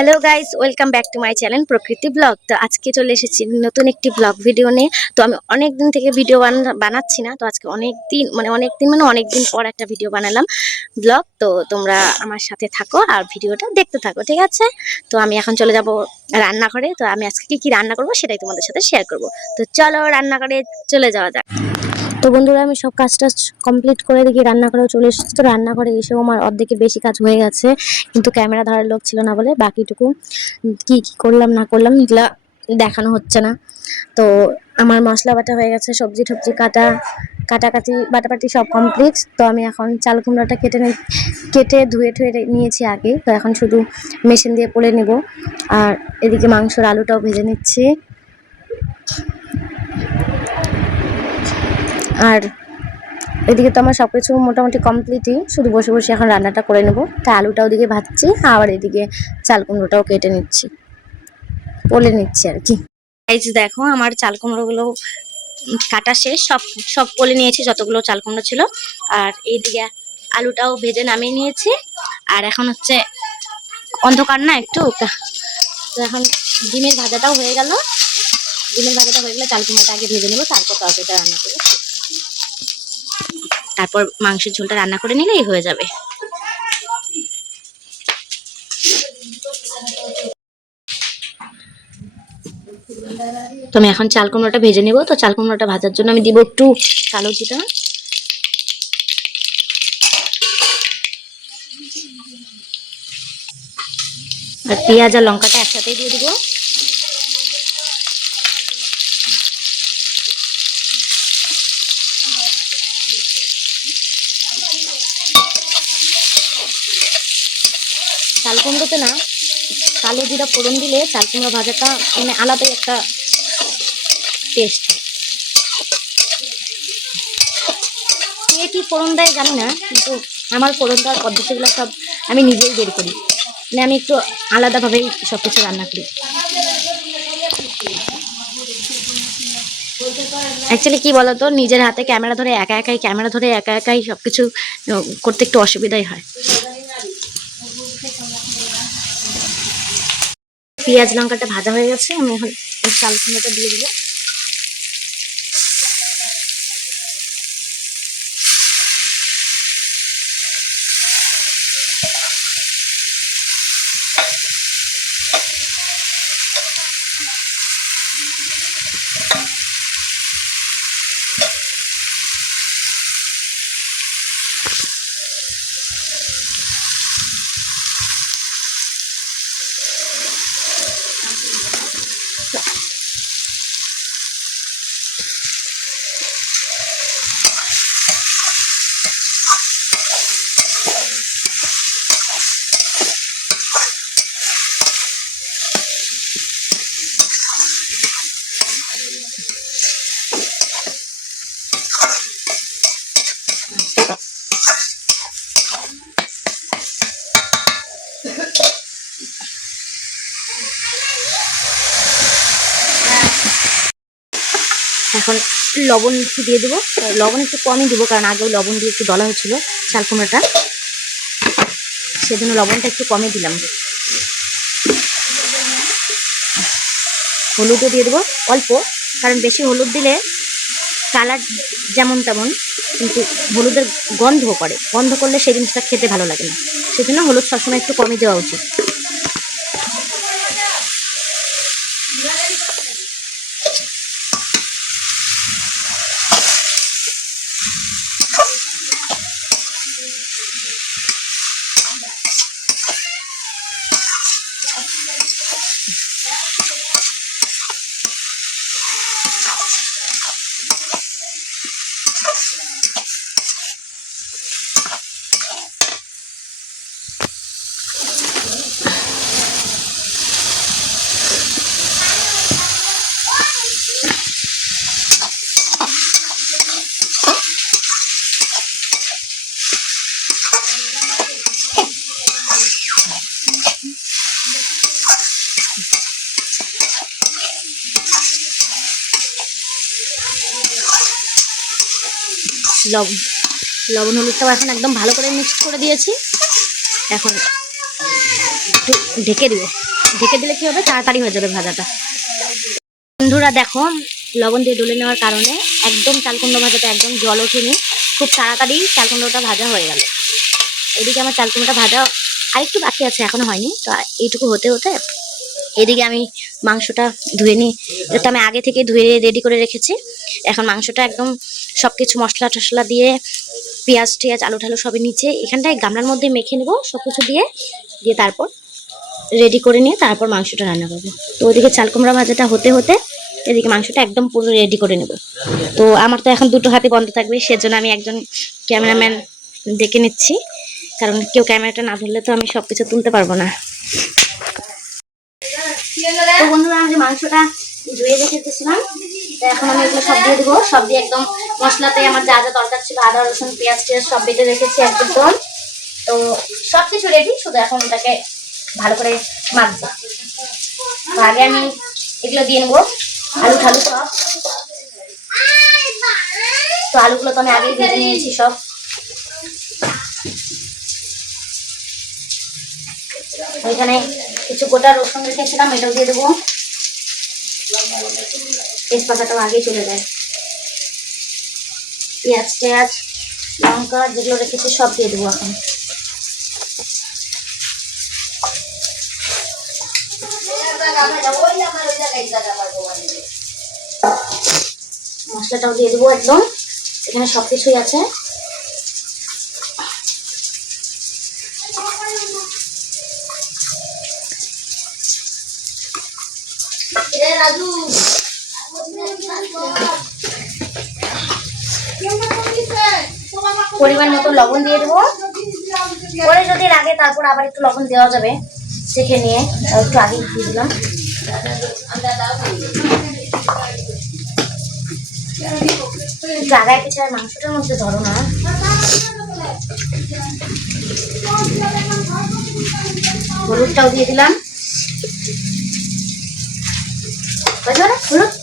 Hello guys, welcome back to my channel প্রকৃতি blog. তো আজকে চলে এসেছি নতুন একটি ব্লগ ভিডিও নিয়ে। তো আমি অনেক দিন থেকে ভিডিও বানাচ্ছি না, তো আজকে অনেক দিন পর একটা ভিডিও বানালাম ব্লগ। তো তোমরা আমার সাথে থাকো আর ভিডিওটা দেখতে থাকো, ঠিক আছে? তো আমি এখন চলে যাব রান্নাঘরে। তো আমি আজকে কি রান্না করবো সেটাই তোমাদের সাথে শেয়ার করব। তো চলো রান্নাঘরে চলে যাওয়া যাক। তো বন্ধুরা, আমি সব কাজটা কমপ্লিট করে দেখি রান্নাঘরেও চলে এসেছি। তো রান্নাঘরে এসেও আমার অর্ধেকের বেশি কাজ হয়ে গেছে, কিন্তু ক্যামেরা ধরার লোক ছিল না বলে বাকিটুকু কি কি করলাম না করলাম এগুলা দেখানো হচ্ছে না। তো আমার মশলা বাটা হয়ে গেছে, সবজি টবজি কাটাকাটি বাটাবাটি সব কমপ্লিট। তো আমি এখন চাল কুমড়াটা কেটে ধুয়ে নিয়েছি আগে। তো এখন শুধু মেশিন দিয়ে পলে নেব। আর এদিকে মাংসর আলুটাও ভেজে নিচ্ছি। আর এদিকে তো আমার সবকিছু মোটামুটি কমপ্লিটই, শুধু বসে বসে এখন রান্নাটা করে নেব। তাই আলুটা ওদিকে ভাজছি, আবার এদিকে চাল কুমড়োটাও কেটে নিচ্ছি, পলে নিচ্ছি আর কি। এই যে দেখো, আমার চাল কুমড়োগুলো কাটা শেষ, সব সব পলে নিয়েছি যতগুলো চাল কুমড়ো ছিল। আর এইদিকে আলুটাও ভেজে নামিয়ে নিয়েছি। আর এখন হচ্ছে অন্ধকার না একটু, তো এখন ডিমের ভাজাটাও হয়ে গেল। ডিমের ভাজাটা হয়ে গেলে চাল কুমড়োটা আগে ভেজে নেবো, তারপর তরকারিটা রান্না করবো। তারপর মাংসের ঝোলটা রান্না করে নিলেই হয়ে যাবে। তো আমি এখন চাল কুমড়োটা ভেজে নেব। তো চাল কুমড়োটা ভাজার জন্য আমি দিব একটু কালো জিরা, আর পেঁয়াজ আর লঙ্কাটা একসাথেই দিয়ে দিব। চাল কুমড়োতে না কালো জিরা ফোড়ন দিলে চাল কুমড়ো ভাজাটা মানে আলাদাই একটা টেস্ট। কে কি ফোড়ন দেয় জানি না, কিন্তু আমার ফোড়ন দেওয়ার পদ্ধতিগুলো সব আমি নিজেই বের করি। মানে আমি একটু আলাদাভাবেই সব কিছু রান্না করি। অ্যাকচুয়ালি কি বলতো, নিজের হাতে ক্যামেরা ধরে একা একাই সব কিছু করতে একটু অসুবিধাই হয়। পেঁয়াজ লঙ্কাটা ভাজা হয়ে গেছে, আমি এখন চাল কুমড়োটা দিয়ে দিব। এখন লবণ একটু দিয়ে দেবো। লবণ একটু কমই দেবো, কারণ আগেও লবণ দিয়ে একটু দলা হয়েছিল চাল কুমড়োটা, সেজন্য লবণটা একটু কমই দিলাম। হলুদও দিয়ে দেবো অল্প, কারণ বেশি হলুদ দিলে কালার যেমন তেমন, কিন্তু হলুদের গন্ধ করলে সেই জিনিসটা খেতে ভালো লাগে না। সেজন্য হলুদ সবসময় একটু কমই দেওয়া উচিত। লবণ হলুদটাও এখন একদম ভালো করে মিক্স করে দিয়েছি। এখন একটু ঢেকে দিব। ঢেকে দিলে কি হবে, তাড়াতাড়ি হয়ে যাবে ভাজাটা। বন্ধুরা দেখো, লবণ দিয়ে ডলে নেওয়ার কারণে একদম চাল কুমড়ো ভাজাটা একদম জল ওঠেনি, খুব তাড়াতাড়ি চাল কুমড়োটা ভাজা হয়ে গেল। এদিকে আমার চাল কুমড়োটা ভাজা আরেকটু বাকি আছে, এখনো হয়নি। তো এইটুকু হতে হতে এদিকে আমি মাংসটা ধুয়ে নিই। এটা তো আমি আগে থেকে ধুয়ে রেডি করে রেখেছি। এখন মাংসটা একদম সবকিছু মশলা টশলা দিয়ে পেঁয়াজ টিয়াজ আলু ঠালু সবই নিচে এখানটায় গামলার মধ্যে মেখে নেবো সবকিছু দিয়ে দিয়ে তারপর রেডি করে নিয়ে তারপর মাংসটা রান্না করবো। তো ওদিকে চাল কুমড়া ভাজাটা হতে হতে এদিকে মাংসটা একদম পুরো রেডি করে নেব। তো আমার তো এখন দুটো হাতে বন্ধ থাকবে, সেজন্য আমি একজন ক্যামেরাম্যান ডেকে নিচ্ছি, কারণ কেউ ক্যামেরাটা না ধরলে তো আমি সবকিছু তুলতে পারবো না। তো বন্ধুরা, আমি মাংসটা ধুয়ে রেখে দিয়েছিলাম, তো এখন আমি এগুলো সব দিয়ে দেবো। সব দিয়ে একদম মশলাতে আমার যা যা দরকার ছিল, আদা রসুন পেঁয়াজ টিয়াজ সব বেটে রেখেছি একদম। তো সব কিছু রেডি, শুধু এখন ওটাকে ভালো করে মাখবো। তো আগে আমি এগুলো দিয়ে নেবো, আলু ঠালু সব। তো আলুগুলো তো আমি আগেই ভেজে নিয়েছি সব। ওইখানে কিছু গোটা রসুন রেখেছিলাম, এটাও দিয়ে দেবো। তেজপাতাটাও আগে চলে যায়। পেঁয়াজ টেয়াজ লঙ্কা যেগুলো রেখেছি সব দিয়ে দেবো এখন। মশলাটাও দিয়ে দেবো একদম, এখানে সব কিছুই আছে। পরিমাণ মতো লবণ দিয়ে দেবো, পরে যদি লাগে তারপর আবার একটু লবণ দেওয়া যাবে চেখে নিয়ে। একটু আগে দিয়ে দিলাম। জায়গায় পিছায় মাংসটার মধ্যে ধরো না। হলুদটাও দিয়ে দিলাম। হলুদ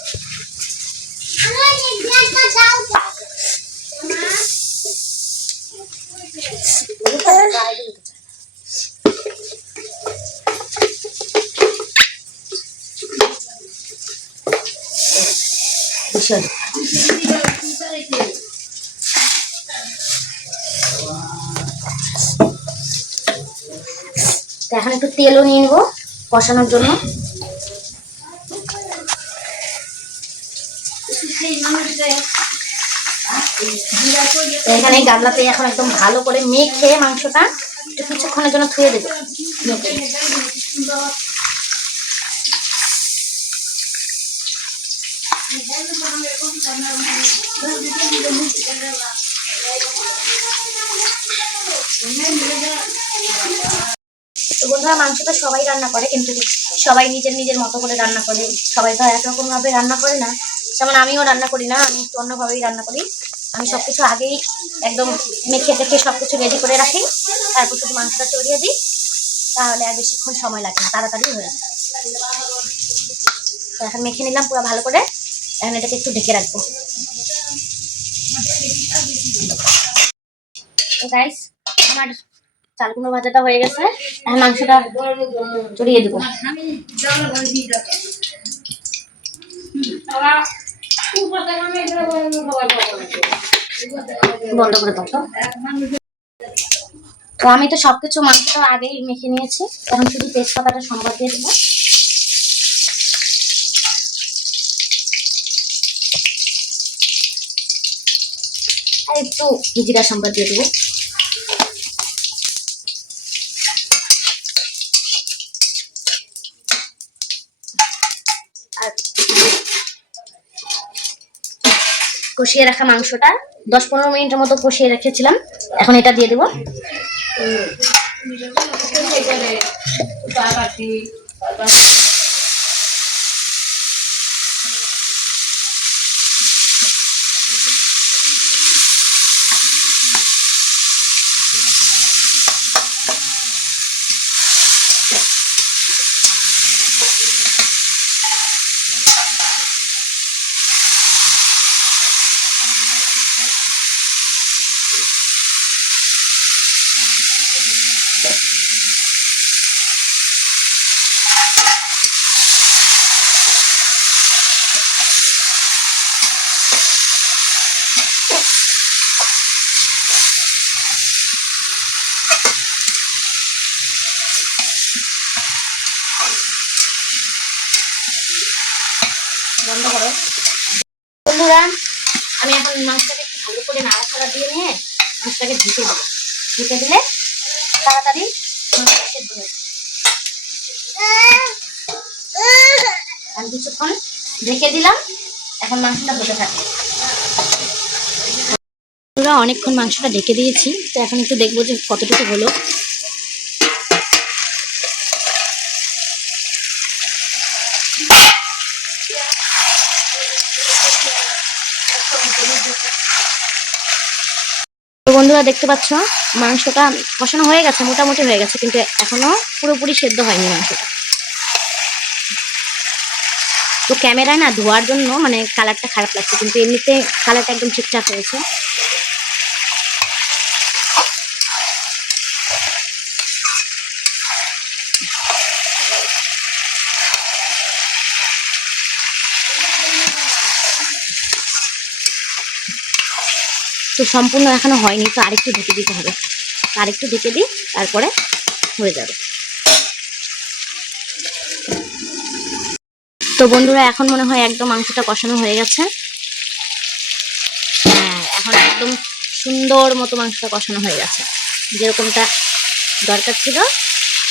এখন একটু তেলও নিয়ে নেবো কষানোর জন্য। এখানে গামলাতে এখন একদম ভালো করে মেখে মাংসটা একটু কিছুক্ষণের জন্য ধুয়ে দেবো। তো বন্ধুরা, মাংসটা সবাই রান্না করে, কিন্তু সবাই নিজের নিজের মতো করে রান্না করে। সবাই তো একরকম ভাবে রান্না করে না, যেমন আমিও রান্না করি না, আমি একটু অন্যভাবেই রান্না করি। আমি সবকিছু আগেই একদম মেখে টেখে সবকিছু রেডি করে রাখি, তারপর শুধু মাংসটা চড়িয়ে দিই, তাহলে আর বেশিক্ষণ সময় লাগে না, তাড়াতাড়ি হয়ে যায়। তো এখন মেখে নিলাম পুরো ভালো করে, এখন এটাকে একটু ঢেকে রাখবো। তো গাইস, আমার চাল কুমড়ো ভাজাটা হয়ে গেছে, এখন মাংসটা চড়িয়ে দেবো। বন্ধ করে দাও। তো আমি তো সবকিছু মাংসটা আগেই মেখে নিয়েছি, এখন শুধু তেজপাতাটা সম্বাদ দিয়ে দেবো। আর একটু জিরা সম্বাদ দিয়ে দেবো। আর কষিয়ে রাখা মাংসটা 10-15 মিনিটের মতো কষিয়ে রেখেছিলাম, এখন এটা দিয়ে দেবো। বন্ধ করো বন্ধুরা। আমি এখন মাছটাকে একটু ভালো করে নাড়াচাড়া দিয়ে নিয়ে মাছটাকে ঢেকে দেবো। ঢেকে দিলে তাড়াতাড়ি মাছটা সেদ্ধ হয়ে যাবে। আমি কিছুক্ষণ ঢেকে দিলাম, এখন মাংসটা হতে থাকে। অনেকক্ষণ মাংসটা ঢেকে দিয়েছি, তো এখন একটু দেখবো যে কতটুকু হলো। তো বন্ধুরা দেখতে পাচ্ছ মাংসটা কষানো হয়ে গেছে, মোটামুটি হয়ে গেছে, কিন্তু এখনো পুরোপুরি সেদ্ধ হয়নি মাংসটা। তো ক্যামেরায় না ধোয়ার জন্য মানে কালারটা খারাপ লাগছে, কিন্তু এমনিতে কালারটা একদম ঠিকঠাক হয়েছে। তো সম্পূর্ণ এখনো হয়নি, তো আরেকটু ঢেকে দিতে হবে। আরেকটু ঢেকে দিই, তারপরে হয়ে যাবে। তো বন্ধুরা এখন মনে হয় একদম মাংসটা কষানো হয়ে গেছে। হ্যাঁ, এখন একদম সুন্দর মতো মাংসটা কষানো হয়ে গেছে, যেরকমটা দরকার ছিল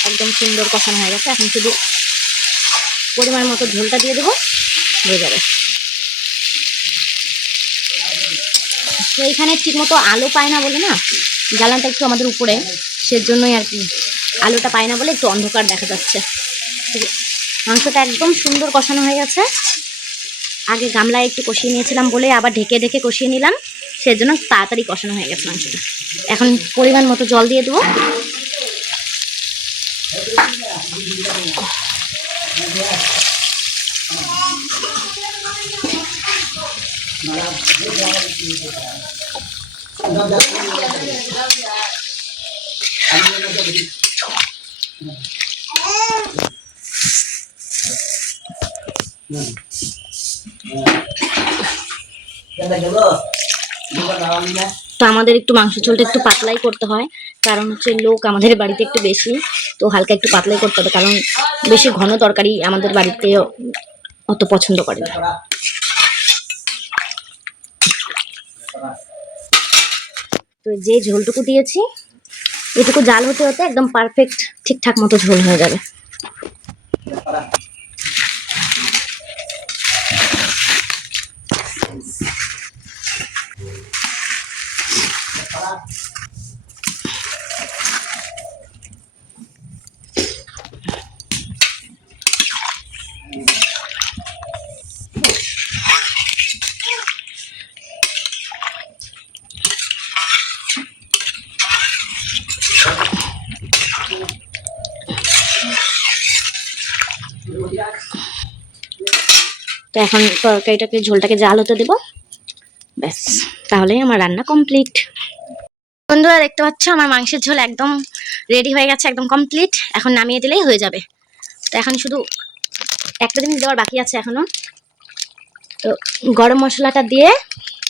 একদম সুন্দর কষানো হয়ে গেছে। এখন শুধু পরিমাণ মতো ঝোলটা দিয়ে দেবো, হয়ে যাবে। তো এখানে ঠিক মতো আলো পায় না বলে না, জ্বালানটা একটু আমাদের উপরে, সেজন্যই আর কি আলোটা পায় না বলে একটু অন্ধকার দেখা যাচ্ছে। মাংসটা একদম সুন্দর কষানো হয়ে গেছে। আগে গামলায় একটু কষিয়ে নিয়েছিলাম বলে আবার ঢেকে ঢেকে কষিয়ে নিলাম, সেজন্য তাড়াতাড়ি কষানো হয়ে গেছে মাংসটা। এখন পরিমাণ মতো জল দিয়ে দেবো। তো আমাদের একটু মাংস ঝোলটা একটু পাতলাই করতে হয়, কারণ হচ্ছে লোক আমাদের বাড়িতে একটু বেশি, তো হালকা একটু পাতলাই করতে হবে, কারণ বেশি ঘন তরকারি আমাদের বাড়িতে অত পছন্দ করে না। তো যে ঝোলটুকু দিয়েছি এটুকু জাল হতে হতে একদম পারফেক্ট ঠিকঠাক মতো ঝোল হয়ে যাবে। তো এখন তরকারিটাকে ঝোলটাকে জাল হতে দেবো, ব্যাস তাহলেই আমার রান্না কমপ্লিট। বন্ধুরা দেখতে পাচ্ছ আমার মাংসের ঝোল একদম রেডি হয়ে গেছে, একদম কমপ্লিট। এখন নামিয়ে দিলেই হয়ে যাবে। তো এখন শুধু একটা জিনিস দেওয়ার বাকি আছে এখনো, তো গরম মশলাটা দিয়ে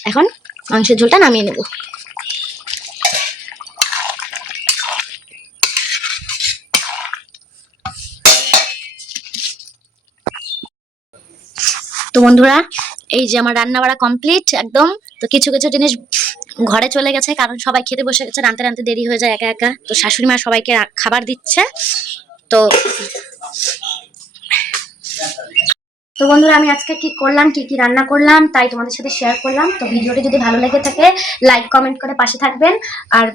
এখন মাংসের ঝোলটা নামিয়ে নেব। তো বন্ধুরা এই যে আমার রান্না বাড়া কমপ্লিট একদম। তো কিছু কিছু জিনিস ঘরে চলে গেছে, কারণ সবাই খেতে বসে গেছে, রান্তে রান্তে দেরি হয়ে যায় একা একা। তো শাশুড়ি মা সবাইকে খাবার দিচ্ছে। তো তো বন্ধুরা আমি আজকে কি করলাম, কি কি রান্না করলাম তাই তোমাদের সাথে শেয়ার করলাম। তো ভিডিওটি যদি ভালো লেগে থাকে লাইক কমেন্ট করে পাশে থাকবেন, আর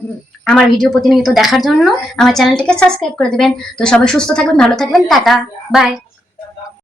আমার ভিডিও প্রতিনিয়ত দেখার জন্য আমার চ্যানেলটিকে সাবস্ক্রাইব করে দেবেন। তো সবাই সুস্থ থাকবেন, ভালো থাকবেন, টাটা বাই।